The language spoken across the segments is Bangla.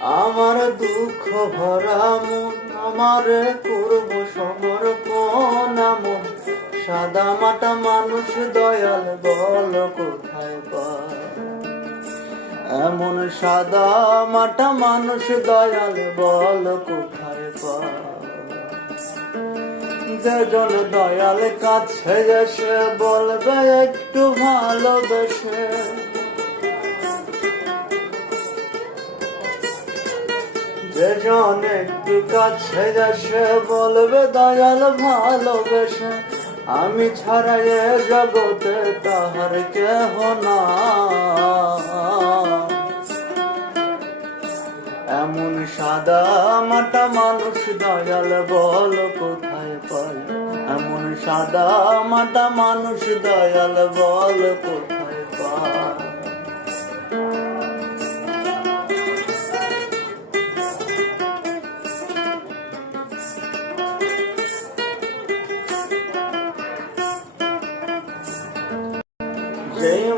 আমার দুঃখ ভরা মন, আমার করব সমর্পণ মন সাদা মাটা মানুষ, দয়াল বল কোথায় পায়? এমন সাদা মাটা মানুষ, দয়াল বল কোথায় পায়? যেজন দয়াল কাছে এসে বলবে, একটু ভালোবেসে। কাছে এসে বলবে, দয়াল ভালোবেসে আমি ছাড়া এ জগতে তাহার কেহ না এমন সাদা মাটা মানুষ, দয়াল, বল কোথায় পাই? এমন সাদা মাটা মানুষ, দয়াল, বল কোথায় পাই?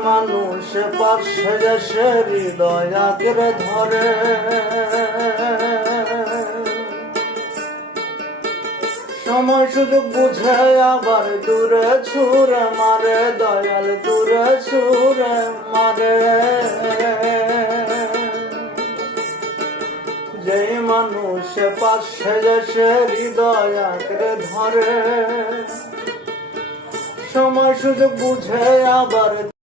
মানুষ পাশে এসে হৃদয় আঁকড়ে ধরে। সময় সুযোগ বুঝে আবার দূরে ছুরে মারে, দয়াল দূরে ছুরে মারে। যেই মানুষ পাশে এসে হৃদয় আঁকড়ে ধরে, সময় সুযোগ বুঝে আবার